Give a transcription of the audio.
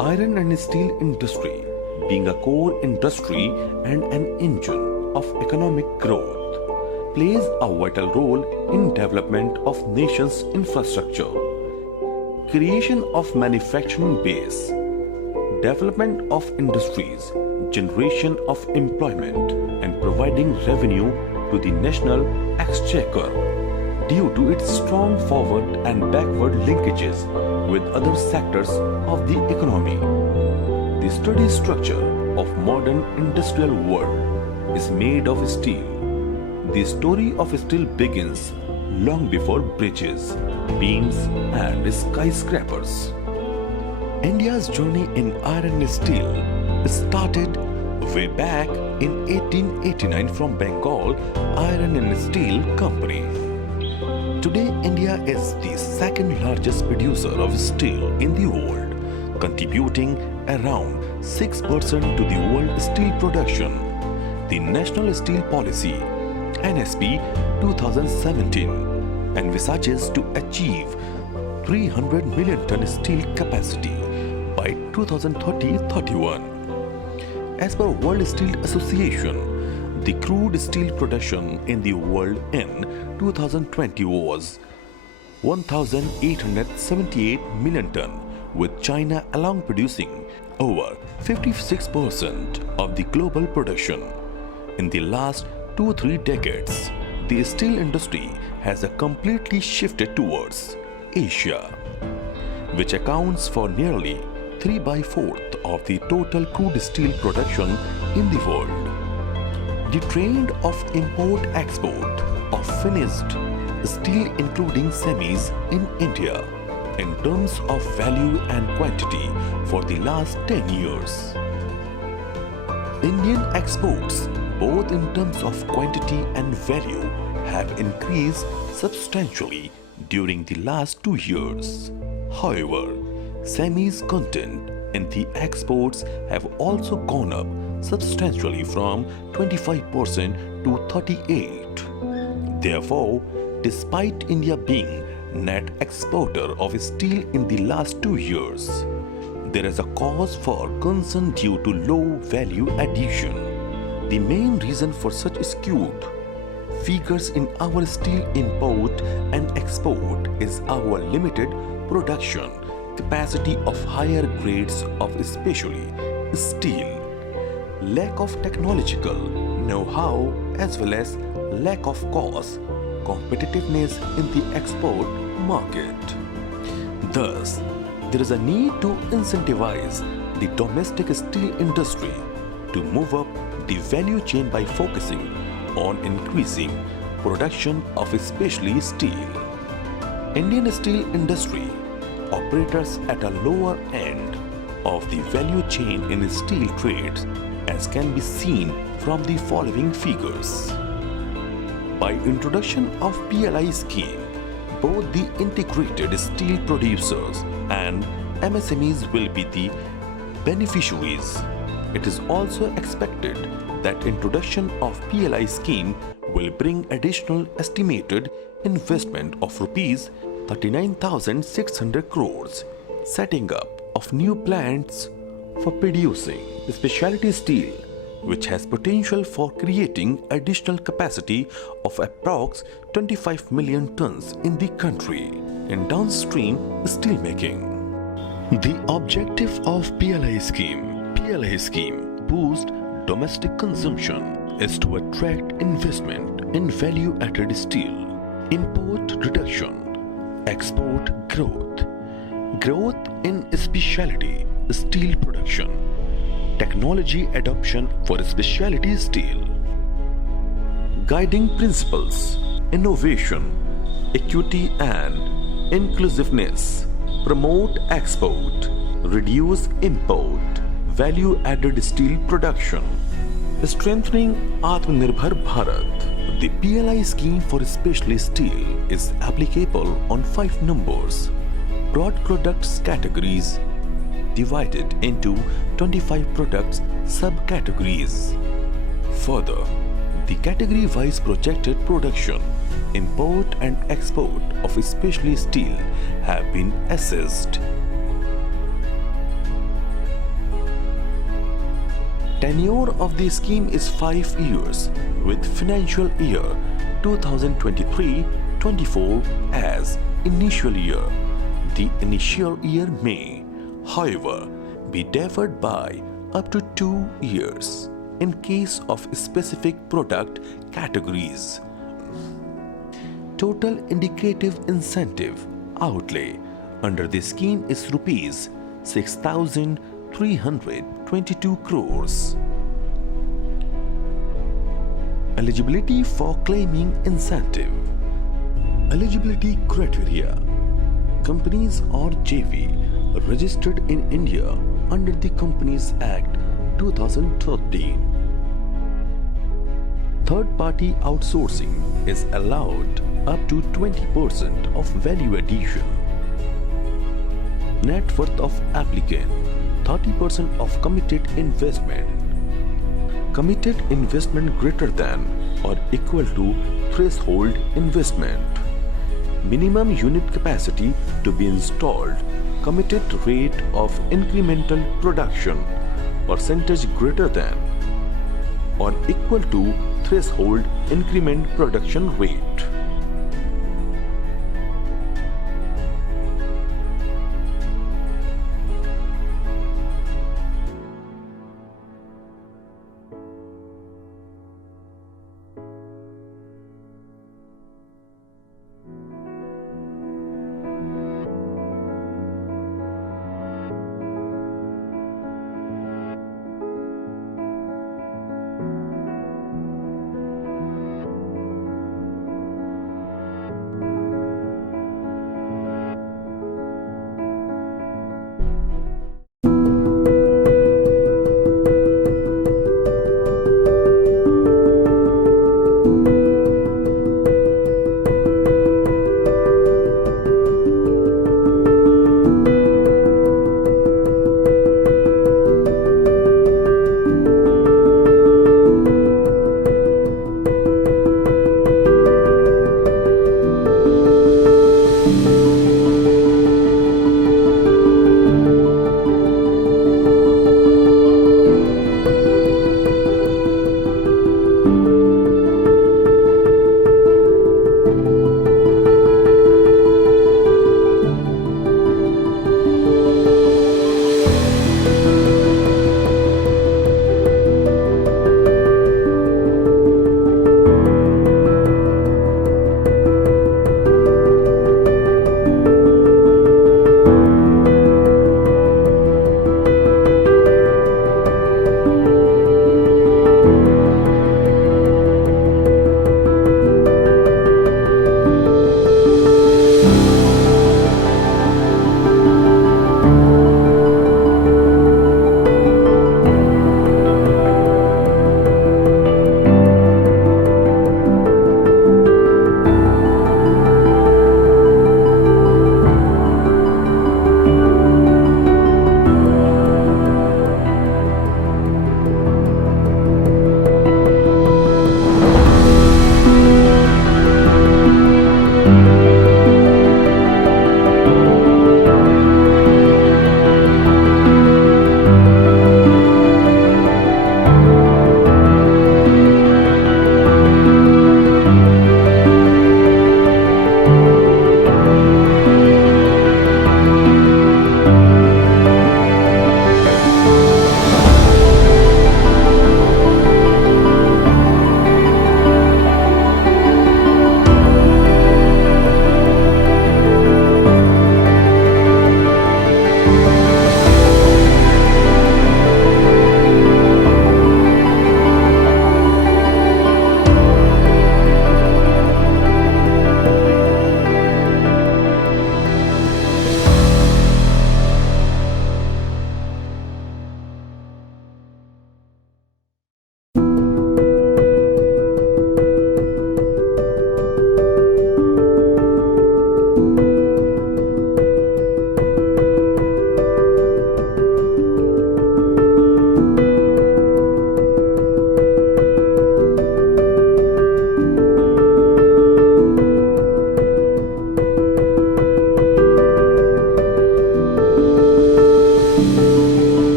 Iron and steel industry, being a core industry and an engine of economic growth, plays a vital role in development of nation's infrastructure, creation of manufacturing base, development of industries, generation of employment, and providing revenue to the national exchequer due to its strong forward and backward linkages with other sectors of the economy. The sturdy structure of modern industrial world is made of steel. The story of steel begins long before bridges, beams, and skyscrapers. India's journey in iron and steel started way back in 1889 from Bengal Iron and Steel Company. Today, India is the second largest producer of steel in the world, contributing around 6% to the world steel production. The National Steel Policy (NSP) 2017 envisages to achieve 300 million ton steel capacity by 2030-31. As per World Steel Association, the crude steel production in the world in 2020 was 1,878 million ton, with China alone producing over 56% of the global production. In the last 2-3 decades, the steel industry has completely shifted towards Asia, which accounts for nearly 3/4 of the total crude steel production in the world. The trend of import-export of finished steel, including semis, in India in terms of value and quantity for the last 10 years. Indian exports, both in terms of quantity and value, have increased substantially during the last 2 years. However, semis content in the exports have also gone up substantially from 25% to 38%. Therefore, despite India being net exporter of steel in the last 2 years, there is a cause for concern due to low value addition. The main reason for such skewed figures in our steel import and export is our limited production capacity of higher grades of especially steel, lack of technological know-how, as well as lack of cost competitiveness in the export market. Thus, there is a need to incentivize the domestic steel industry to move up the value chain by focusing on increasing production of especially steel. Indian steel industry operates at a lower end of the value chain in steel trades, as can be seen from the following figures. By introduction of PLI scheme, both the integrated steel producers and MSMEs will be the beneficiaries. It is also expected that introduction of PLI scheme will bring additional estimated investment of rupees 39,600 crores, setting up of new plants for producing specialty steel, which has potential for creating additional capacity of approx 25 million tons in the country in downstream steel making. The objective of PLI scheme boost domestic consumption is to attract investment in value-added steel, import reduction, export growth in specialty steel production, technology adoption for specialty steel. Guiding principles: innovation, equity and inclusiveness, promote export, reduce import, value-added steel production, strengthening Atmanirbhar Bharat. The PLI scheme for specialty steel is applicable on 5 numbers, broad products categories, divided into 25 products subcategories. Further, the category-wise projected production, import and export of specialty steel have been assessed. tenure of the scheme is 5 years with financial year 2023-24 as initial year. The initial year may, however, be deferred by up to 2 years in case of specific product categories. Total indicative incentive outlay under the scheme is rupees 6,322 crores. Eligibility for claiming incentive. Eligibility criteria. Companies or JV registered in India under the Companies Act 2013. Third-party outsourcing is allowed up to 20% of value addition. Net worth of applicant 30% of committed investment. Committed investment greater than or equal to threshold investment. Minimum unit capacity to be installed. Committed rate of incremental production percentage greater than or equal to threshold increment production rate.